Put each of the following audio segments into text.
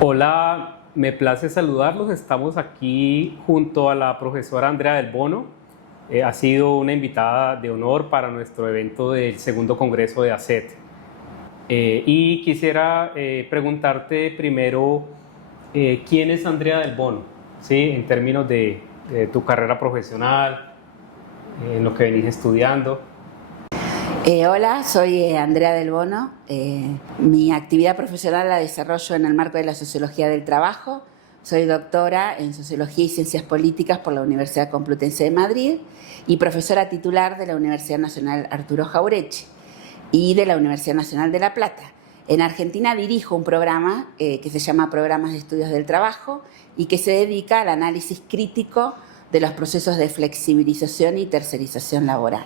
Hola, me place saludarlos. Estamos aquí junto a la profesora Andrea del Bono. Ha sido una invitada de honor para nuestro evento del segundo congreso de ACET. Y quisiera preguntarte primero, ¿quién es Andrea del Bono? ¿Sí? En términos de tu carrera profesional, en lo que venís estudiando. Hola, soy Andrea del Bono. Mi actividad profesional la desarrollo en el marco de la Sociología del Trabajo. Soy doctora en Sociología y Ciencias Políticas por la Universidad Complutense de Madrid y profesora titular de la Universidad Nacional Arturo Jauretche y de la Universidad Nacional de La Plata. En Argentina dirijo un programa que se llama Programas de Estudios del Trabajo y que se dedica al análisis crítico de los procesos de flexibilización y tercerización laboral.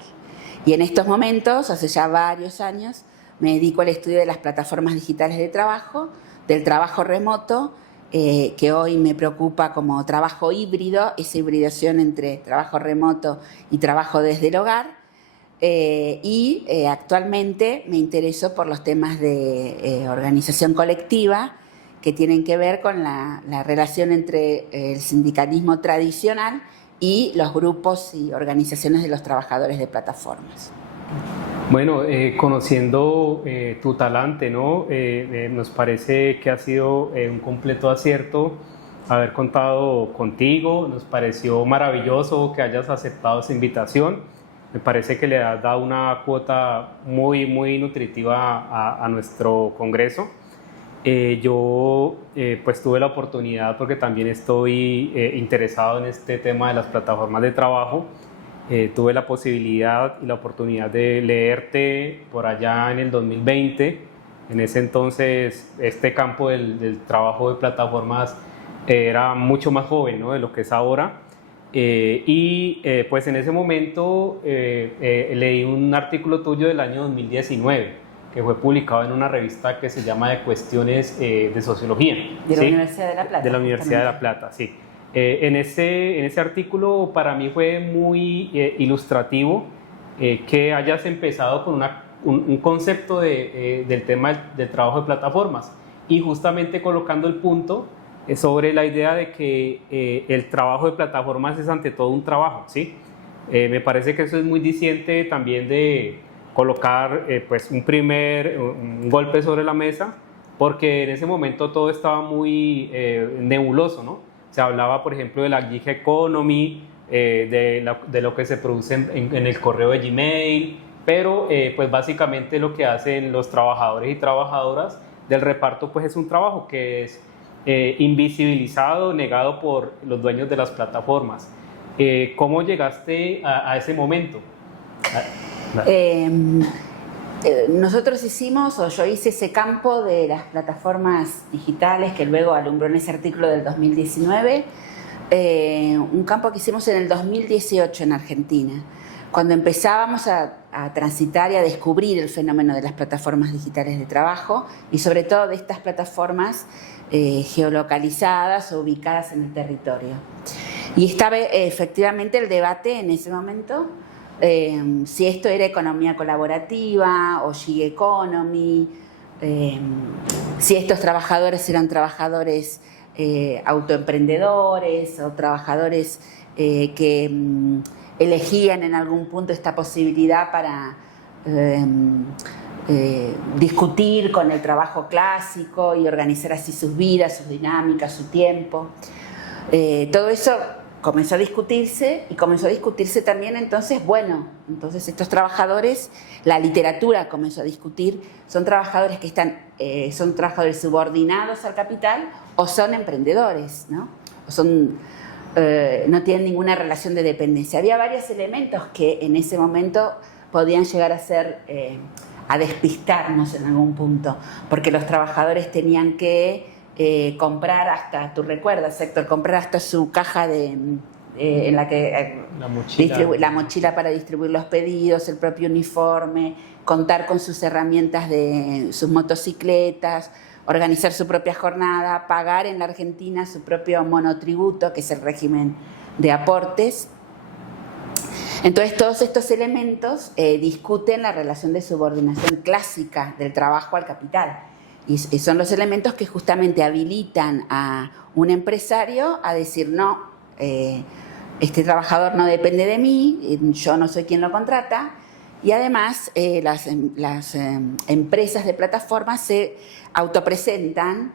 Y en estos momentos, hace ya varios años, me dedico al estudio de las plataformas digitales de trabajo, del trabajo remoto, que hoy me preocupa como trabajo híbrido, esa hibridación entre trabajo remoto y trabajo desde el hogar. Actualmente me intereso por los temas de organización colectiva que tienen que ver con la relación entre el sindicalismo tradicional y los grupos y organizaciones de los trabajadores de plataformas. Bueno, conociendo tu talante, ¿no? Nos parece que ha sido un completo acierto haber contado contigo. Nos pareció maravilloso que hayas aceptado esa invitación. Me parece que le has dado una cuota muy nutritiva a nuestro congreso. Yo pues tuve la oportunidad, porque también estoy interesado en este tema de las plataformas de trabajo. Tuve la posibilidad y la oportunidad de leerte por allá en el 2020. En ese entonces este campo del trabajo de plataformas era mucho más joven, ¿no?, de lo que es ahora. Pues en ese momento leí un artículo tuyo del año 2019 que fue publicado en una revista que se llama de Cuestiones de Sociología. De la Universidad de La Plata. De la Universidad de La Plata, sí. En ese artículo para mí fue muy ilustrativo que hayas empezado con un concepto del tema del trabajo de plataformas y justamente colocando el punto sobre la idea de que el trabajo de plataformas es ante todo un trabajo, ¿sí? Me parece que eso es muy diciente también de colocar pues un golpe sobre la mesa, porque en ese momento todo estaba muy nebuloso, ¿no? Se hablaba, por ejemplo, de la gig economy, de lo que se produce en el correo de Gmail, pero pues básicamente lo que hacen los trabajadores y trabajadoras del reparto pues es un trabajo que es invisibilizado, negado por los dueños de las plataformas. ¿Cómo llegaste a ese momento? Nosotros yo hice ese campo de las plataformas digitales que luego alumbró en ese artículo del 2019, un campo que hicimos en el 2018 en Argentina, cuando empezábamos a transitar y a descubrir el fenómeno de las plataformas digitales de trabajo y sobre todo de estas plataformas geolocalizadas o ubicadas en el territorio. Y estaba efectivamente el debate en ese momento si esto era economía colaborativa o gig economy, si estos trabajadores eran trabajadores autoemprendedores o trabajadores que elegían en algún punto esta posibilidad para discutir con el trabajo clásico y organizar así sus vidas, sus dinámicas, su tiempo. Todo eso comenzó a discutirse y comenzó a discutirse también entonces estos trabajadores, la literatura comenzó a discutir, son trabajadores que son trabajadores subordinados al capital o son emprendedores, ¿no? No tienen ninguna relación de dependencia. Había varios elementos que en ese momento podían llegar a despistarnos en algún punto, porque los trabajadores tenían que comprar hasta, tú recuerdas, Héctor, comprar hasta su caja en la que la mochila para distribuir los pedidos, el propio uniforme, contar con sus herramientas de sus motocicletas, organizar su propia jornada, pagar en la Argentina su propio monotributo, que es el régimen de aportes. Entonces todos estos elementos discuten la relación de subordinación clásica del trabajo al capital. Y son los elementos que justamente habilitan a un empresario a decir, no, este trabajador no depende de mí, yo no soy quien lo contrata. Y además las empresas de plataformas se autopresentan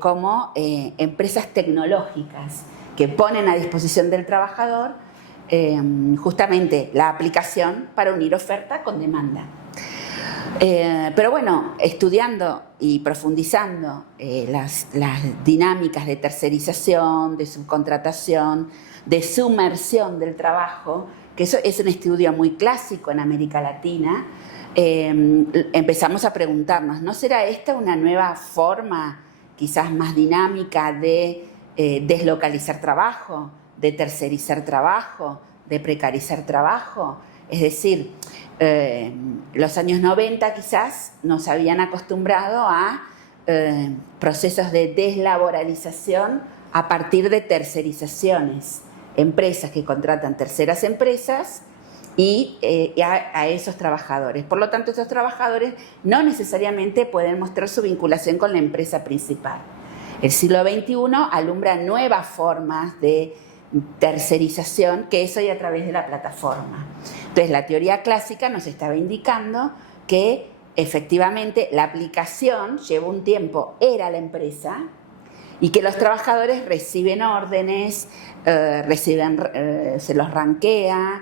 como empresas tecnológicas que ponen a disposición del trabajador justamente la aplicación para unir oferta con demanda. Pero bueno, estudiando y profundizando las dinámicas de tercerización, de subcontratación, de sumersión del trabajo, que eso es un estudio muy clásico en América Latina, empezamos a preguntarnos, ¿no será esta una nueva forma quizás más dinámica de deslocalizar trabajo, de tercerizar trabajo, de precarizar trabajo? Es decir, los años 90 quizás nos habían acostumbrado a procesos de deslaboralización a partir de tercerizaciones, empresas que contratan terceras empresas y a esos trabajadores. Por lo tanto, estos trabajadores no necesariamente pueden mostrar su vinculación con la empresa principal. El siglo XXI alumbra nuevas formas de tercerización, que es hoy a través de la plataforma. Entonces, la teoría clásica nos estaba indicando que efectivamente la aplicación lleva un tiempo, era la empresa, y que los trabajadores reciben órdenes, se los rankea,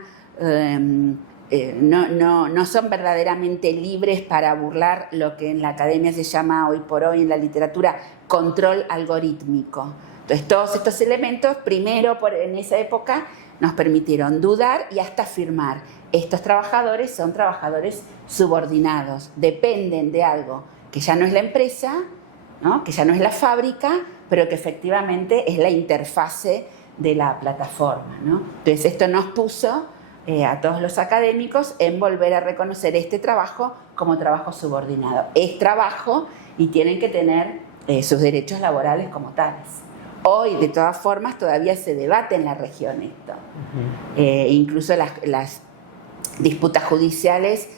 no son verdaderamente libres para burlar lo que en la academia se llama hoy por hoy en la literatura control algorítmico. Entonces, todos estos elementos, primero en esa época, nos permitieron dudar y hasta afirmar. Estos trabajadores son trabajadores subordinados, dependen de algo que ya no es la empresa, ¿no? Que ya no es la fábrica, pero que efectivamente es la interfase de la plataforma, ¿no? Entonces, esto nos puso a todos los académicos en volver a reconocer este trabajo como trabajo subordinado. Es trabajo y tienen que tener sus derechos laborales como tales. Hoy, de todas formas, todavía se debate en la región esto. Incluso las disputas judiciales,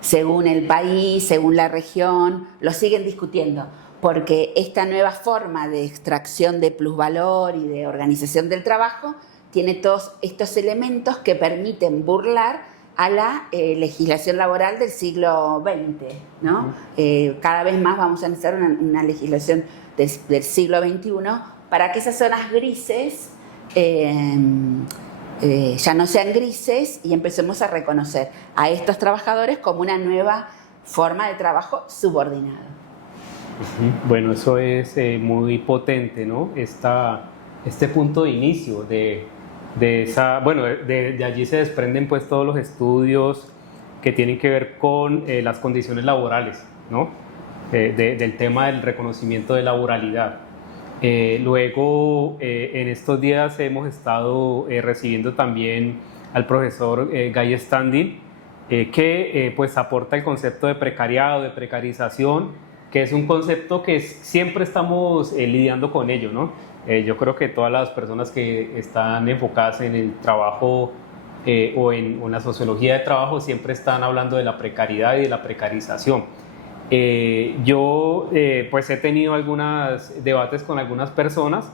según el país, según la región, lo siguen discutiendo, porque esta nueva forma de extracción de plusvalor y de organización del trabajo tiene todos estos elementos que permiten burlar a la legislación laboral del siglo XX, ¿no? Cada vez más vamos a necesitar una legislación del siglo XXI para que esas zonas grises ya no sean grises y empecemos a reconocer a estos trabajadores como una nueva forma de trabajo subordinado. Bueno, eso es muy potente, ¿no? Este punto de inicio de esa, bueno, de allí se desprenden pues todos los estudios que tienen que ver con las condiciones laborales, ¿no? Del tema del reconocimiento de laboralidad. Luego, en estos días hemos estado recibiendo también al profesor Guy Standing, que pues aporta el concepto de precariado, de precarización, que es un concepto que siempre estamos lidiando con ello, ¿no? Yo creo que todas las personas que están enfocadas en el trabajo o en la sociología de trabajo siempre están hablando de la precariedad y de la precarización. Yo pues he tenido algunos debates con algunas personas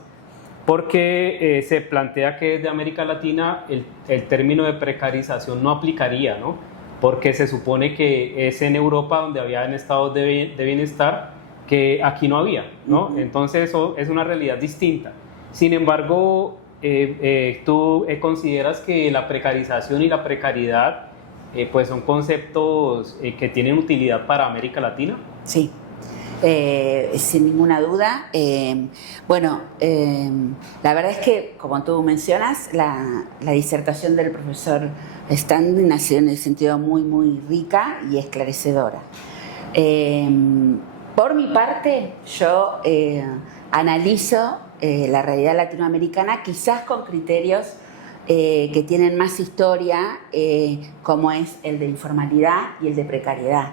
porque se plantea que desde América Latina el término de precarización no aplicaría, ¿no? Porque se supone que es en Europa donde habían estados de bienestar que aquí no había, ¿no? Entonces eso es una realidad distinta. Sin embargo, ¿tú consideras que la precarización y la precariedad pues son conceptos que tienen utilidad para América Latina? Sí, sin ninguna duda. La verdad es que, como tú mencionas, la disertación del profesor Standing nació en el sentido muy, muy rica y esclarecedora. Por mi parte, yo analizo la realidad latinoamericana quizás con criterios que tienen más historia, como es el de informalidad y el de precariedad.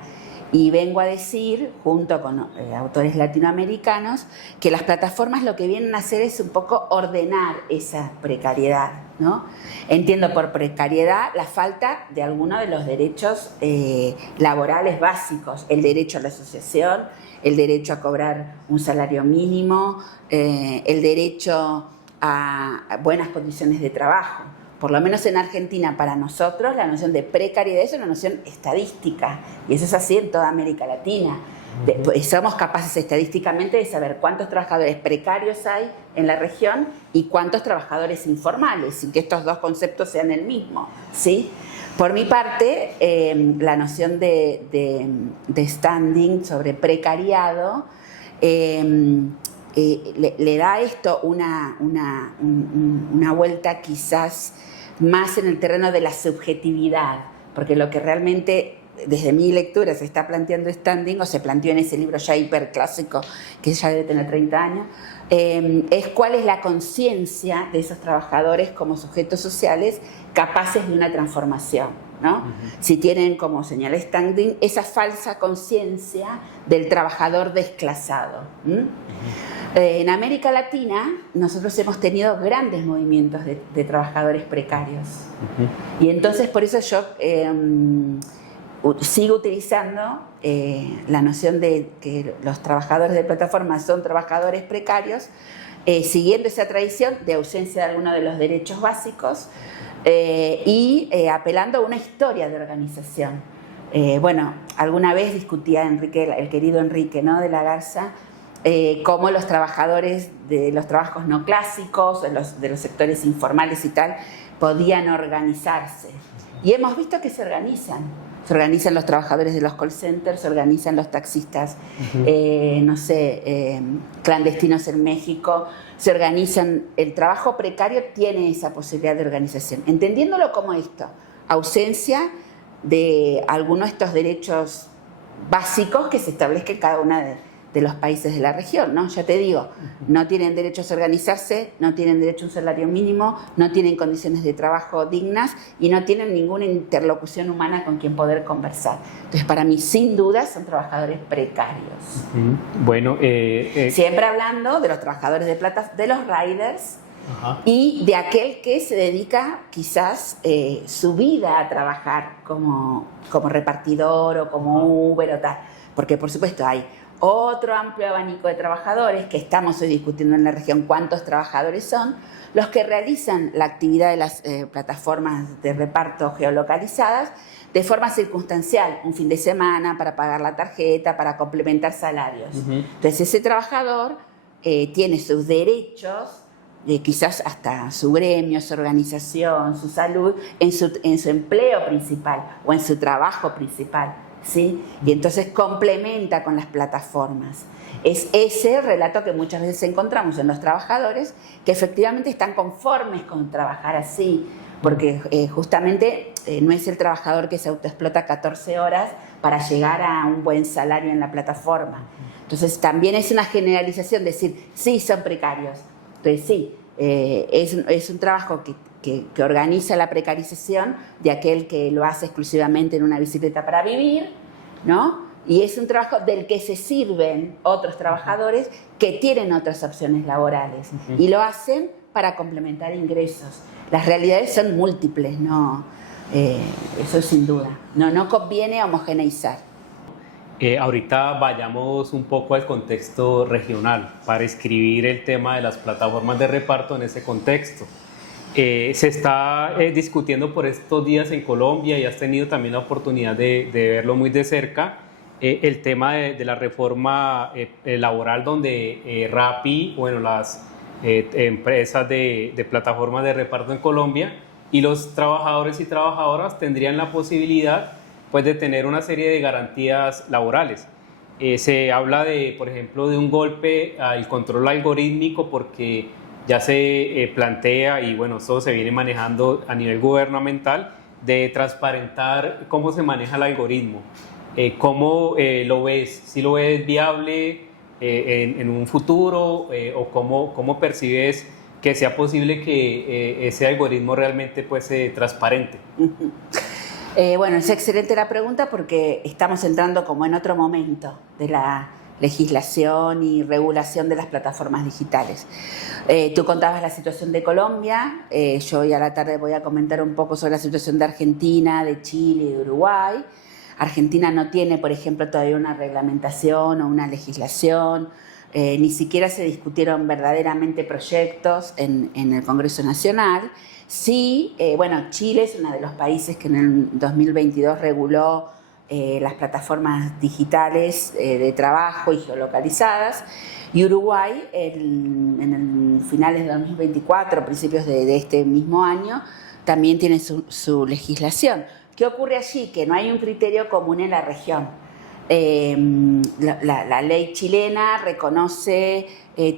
Y vengo a decir, junto con autores latinoamericanos, que las plataformas lo que vienen a hacer es un poco ordenar esa precariedad. ¿no? Entiendo por precariedad la falta de algunos de los derechos laborales básicos, el derecho a la asociación, el derecho a cobrar un salario mínimo, el derecho a buenas condiciones de trabajo. Por lo menos en Argentina, para nosotros, la noción de precariedad es una noción estadística, y eso es así en toda América Latina. Somos capaces estadísticamente de saber cuántos trabajadores precarios hay en la región y cuántos trabajadores informales, sin que estos dos conceptos sean el mismo, ¿sí? Por mi parte, la noción de standing sobre precariado le da a esto una vuelta quizás más en el terreno de la subjetividad, porque lo que realmente desde mi lectura se está planteando standing, o se planteó en ese libro ya hiperclásico, que ya debe tener 30 años, es cuál es la conciencia de esos trabajadores como sujetos sociales capaces de una transformación, ¿no? Si tienen, como señala standing, esa falsa conciencia del trabajador desclasado. En América Latina nosotros hemos tenido grandes movimientos de trabajadores precarios, y entonces por eso yo sigo utilizando la noción de que los trabajadores de plataformas son trabajadores precarios, siguiendo esa tradición de ausencia de alguno de los derechos básicos y apelando a una historia de organización. Bueno, alguna vez discutía el querido Enrique, ¿no?, de la Garza, cómo los trabajadores de los trabajos no clásicos, de los sectores informales y tal, podían organizarse. Y hemos visto que se organizan. Se organizan los trabajadores de los call centers, se organizan los taxistas, clandestinos en México, se organizan. El trabajo precario tiene esa posibilidad de organización. Entendiéndolo como esto, ausencia de algunos de estos derechos básicos que se establezca en cada uno de los países de la región, ¿no? Ya te digo, no tienen derecho a organizarse, no tienen derecho a un salario mínimo, no tienen condiciones de trabajo dignas y no tienen ninguna interlocución humana con quien poder conversar. Entonces, para mí, sin duda, son trabajadores precarios. Bueno, siempre hablando de los trabajadores de los riders. Y de aquel que se dedica quizás su vida a trabajar como repartidor o como Uber o tal, porque por supuesto hay otro amplio abanico de trabajadores que estamos hoy discutiendo en la región cuántos trabajadores son, los que realizan la actividad de las plataformas de reparto geolocalizadas de forma circunstancial, un fin de semana para pagar la tarjeta, para complementar salarios. Entonces ese trabajador tiene sus derechos, quizás hasta su gremio, su organización, su salud, en su empleo principal o en su trabajo principal, ¿sí? Y entonces complementa con las plataformas. Es ese relato que muchas veces encontramos en los trabajadores, que efectivamente están conformes con trabajar así, porque justamente no es el trabajador que se autoexplota 14 horas para llegar a un buen salario en la plataforma. Entonces también es una generalización decir, sí, son precarios. Entonces sí, es un trabajo que organiza la precarización de aquel que lo hace exclusivamente en una bicicleta para vivir, ¿no? Y es un trabajo del que se sirven otros trabajadores que tienen otras opciones laborales y lo hacen para complementar ingresos. Las realidades son múltiples, ¿no? Eso sin duda. No conviene homogeneizar. Ahorita vayamos un poco al contexto regional para escribir el tema de las plataformas de reparto en ese contexto. Se está discutiendo por estos días en Colombia y has tenido también la oportunidad de verlo muy de cerca, el tema de la reforma laboral donde Rappi, bueno, las empresas de plataformas de reparto en Colombia y los trabajadores y trabajadoras tendrían la posibilidad pues de tener una serie de garantías laborales. Se habla por ejemplo, de un golpe al control algorítmico porque ya se plantea, y bueno, esto se viene manejando a nivel gubernamental, de transparentar cómo se maneja el algoritmo. ¿Cómo lo ves? ¿Si lo ves viable en un futuro o cómo percibes que sea posible que ese algoritmo realmente pues, sea transparente? Bueno, es excelente la pregunta porque estamos entrando como en otro momento de la legislación y regulación de las plataformas digitales. Tú contabas la situación de Colombia, yo hoy a la tarde voy a comentar un poco sobre la situación de Argentina, de Chile y de Uruguay. Argentina no tiene, por ejemplo, todavía una reglamentación o una legislación, ni siquiera se discutieron verdaderamente proyectos en el Congreso Nacional. Sí, bueno, Chile es uno de los países que en el 2022 reguló las plataformas digitales de trabajo y geolocalizadas, y Uruguay en finales de 2024, principios de este mismo año, también tiene su legislación. ¿Qué ocurre allí? Que no hay un criterio común en la región. La ley chilena reconoce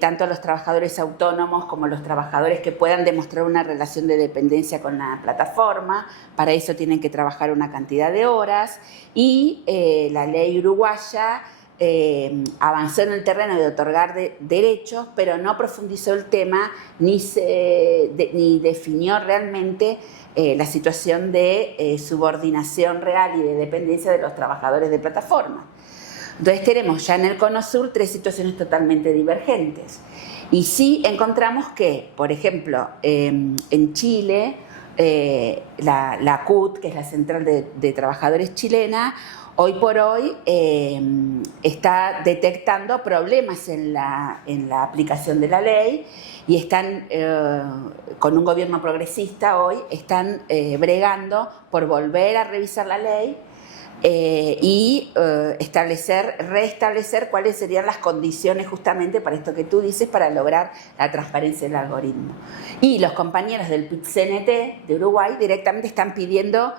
tanto a los trabajadores autónomos como a los trabajadores que puedan demostrar una relación de dependencia con la plataforma. Para eso tienen que trabajar una cantidad de horas, y la ley uruguaya avanzó en el terreno de otorgar derechos, pero no profundizó el tema ni definió realmente la situación de subordinación real y de dependencia de los trabajadores de plataforma. Entonces tenemos ya en el Cono Sur 3 situaciones totalmente divergentes. Y sí encontramos que, por ejemplo, en Chile, la CUT, que es la Central de Trabajadores chilena, hoy por hoy está detectando problemas en la aplicación de la ley, y están, con un gobierno progresista hoy, están bregando por volver a revisar la ley y restablecer cuáles serían las condiciones justamente para esto que tú dices, para lograr la transparencia del algoritmo. Y los compañeros del PIT-CNT de Uruguay directamente están pidiendo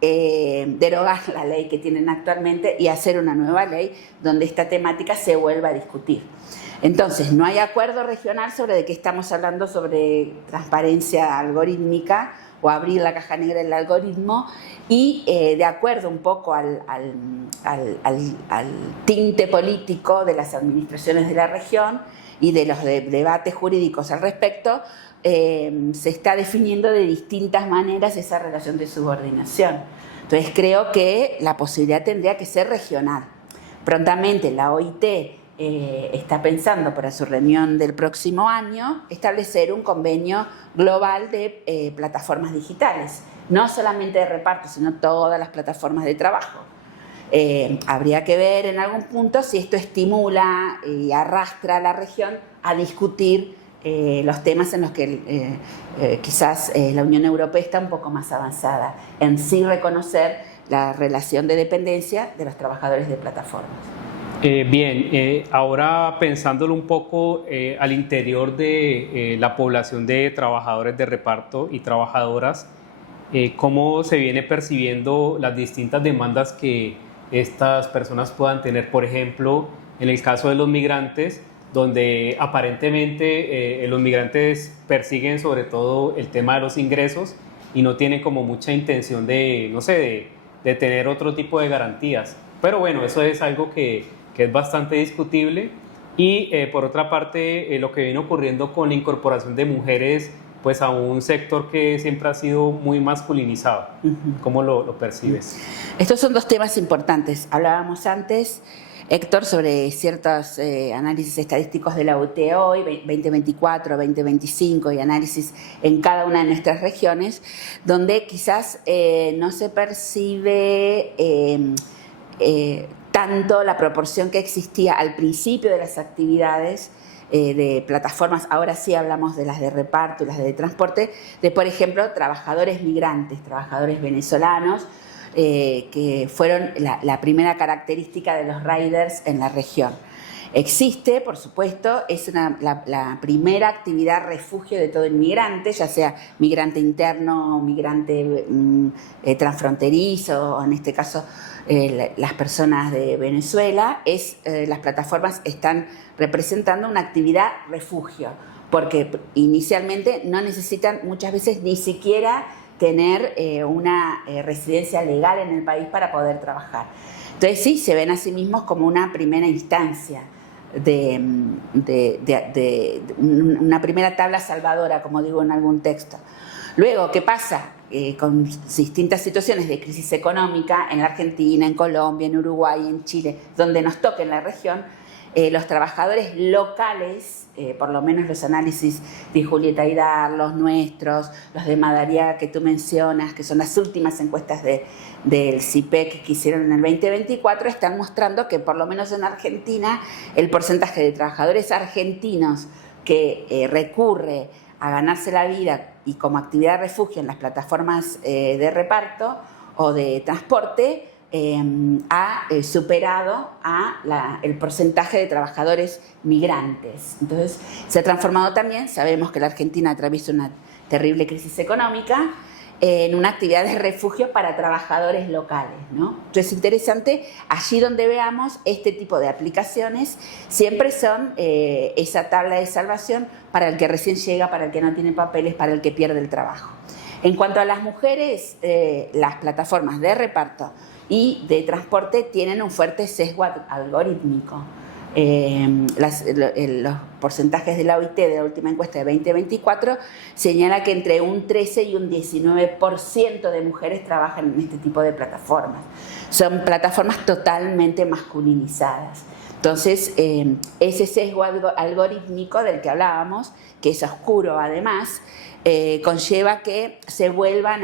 derogar la ley que tienen actualmente y hacer una nueva ley donde esta temática se vuelva a discutir. Entonces, no hay acuerdo regional sobre de qué estamos hablando, sobre transparencia algorítmica o abrir la caja negra del algoritmo, y de acuerdo un poco al tinte político de las administraciones de la región y de los debates jurídicos al respecto, se está definiendo de distintas maneras esa relación de subordinación. Entonces creo que la posibilidad tendría que ser regional. Prontamente la OIT está pensando para su reunión del próximo año establecer un convenio global de plataformas digitales, no solamente de reparto, sino todas las plataformas de trabajo. Habría que ver en algún punto si esto estimula y arrastra a la región a discutir los temas en los que quizás la Unión Europea está un poco más avanzada, en sí reconocer la relación de dependencia de los trabajadores de plataformas. Bien, ahora pensándolo un poco al interior de la población de trabajadores de reparto y trabajadoras, ¿cómo se viene percibiendo las distintas demandas que estas personas puedan tener? Por ejemplo, en el caso de los migrantes, donde aparentemente los migrantes persiguen sobre todo el tema de los ingresos y no tienen como mucha intención de, no sé, de tener otro tipo de garantías. Pero bueno, eso es algo que es bastante discutible. Y por otra parte, lo que viene ocurriendo con la incorporación de mujeres pues a un sector que siempre ha sido muy masculinizado. ¿Cómo lo percibes? Estos son dos temas importantes. Hablábamos antes, Héctor, sobre ciertos análisis estadísticos de la UTE hoy, 2024, 2025, y análisis en cada una de nuestras regiones, donde quizás no se percibe tanto la proporción que existía al principio de las actividades de plataformas. Ahora sí hablamos de las de reparto y las de transporte, de, por ejemplo, trabajadores migrantes, trabajadores venezolanos, que fueron la primera característica de los riders en la región. Existe, por supuesto, es la primera actividad refugio de todo inmigrante, ya sea migrante interno, migrante transfronterizo, o en este caso las personas de Venezuela. Las plataformas están representando una actividad refugio, porque inicialmente no necesitan muchas veces ni siquiera tener una residencia legal en el país para poder trabajar. Entonces sí, se ven a sí mismos como una primera instancia de una primera tabla salvadora, como digo en algún texto. Luego, ¿qué pasa? Con distintas situaciones de crisis económica en la Argentina, en Colombia, en Uruguay, en Chile, donde nos toque en la región, los trabajadores locales, por lo menos los análisis de Julieta Aidar, los nuestros, los de Madariaga que tú mencionas, que son las últimas encuestas del CIPEC que hicieron en el 2024, están mostrando que por lo menos en Argentina el porcentaje de trabajadores argentinos que recurre a ganarse la vida y como actividad de refugio en las plataformas de reparto o de transporte ha superado el porcentaje de trabajadores migrantes. Entonces se ha transformado también, sabemos que la Argentina atraviesa una terrible crisis económica, en una actividad de refugio para trabajadores locales, ¿no? Entonces es interesante, allí donde veamos este tipo de aplicaciones, siempre son esa tabla de salvación para el que recién llega, para el que no tiene papeles, para el que pierde el trabajo. En cuanto a las mujeres, las plataformas de reparto y de transporte tienen un fuerte sesgo algorítmico. Los porcentajes de la OIT de la última encuesta de 2024 señala que entre un 13 y un 19% de mujeres trabajan en este tipo de plataformas. Son plataformas totalmente masculinizadas. Entonces, ese sesgo algorítmico del que hablábamos, que es oscuro además, conlleva que se vuelvan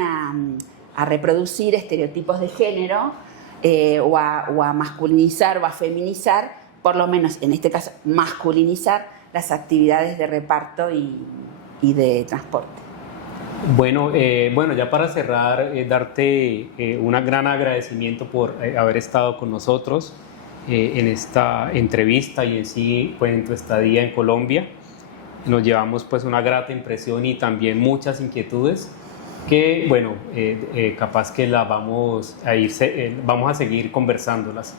a reproducir estereotipos de género o a masculinizar o a feminizar, por lo menos en este caso masculinizar las actividades de reparto y de transporte. Bueno, ya para cerrar, darte un gran agradecimiento por haber estado con nosotros en esta entrevista y en sí, pues, en tu estadía en Colombia. Nos llevamos pues una grata impresión y también muchas inquietudes que, bueno, capaz que las vamos a seguir conversándolas.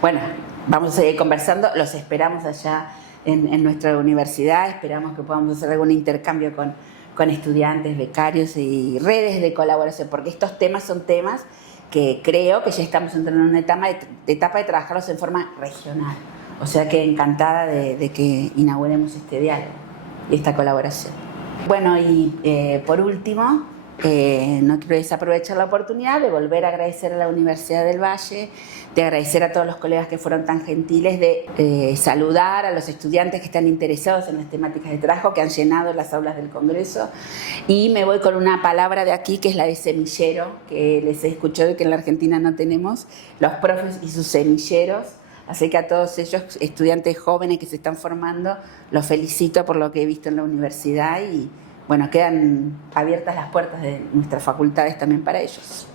Bueno, vamos a seguir conversando, los esperamos allá en nuestra universidad, esperamos que podamos hacer algún intercambio con estudiantes, becarios y redes de colaboración, porque estos temas son temas que creo que ya estamos entrando en una etapa de trabajarlos en forma regional. O sea que encantada de que inauguremos este diálogo y esta colaboración. Bueno, y por último, no quiero desaprovechar la oportunidad de volver a agradecer a la Universidad del Valle, de agradecer a todos los colegas que fueron tan gentiles, de saludar a los estudiantes que están interesados en las temáticas de trabajo, que han llenado las aulas del Congreso. Y me voy con una palabra de aquí, que es la de semillero, que les he escuchado y que en la Argentina no tenemos, los profes y sus semilleros. Así que a todos ellos, estudiantes jóvenes que se están formando, los felicito por lo que he visto en la universidad y bueno, quedan abiertas las puertas de nuestras facultades también para ellos.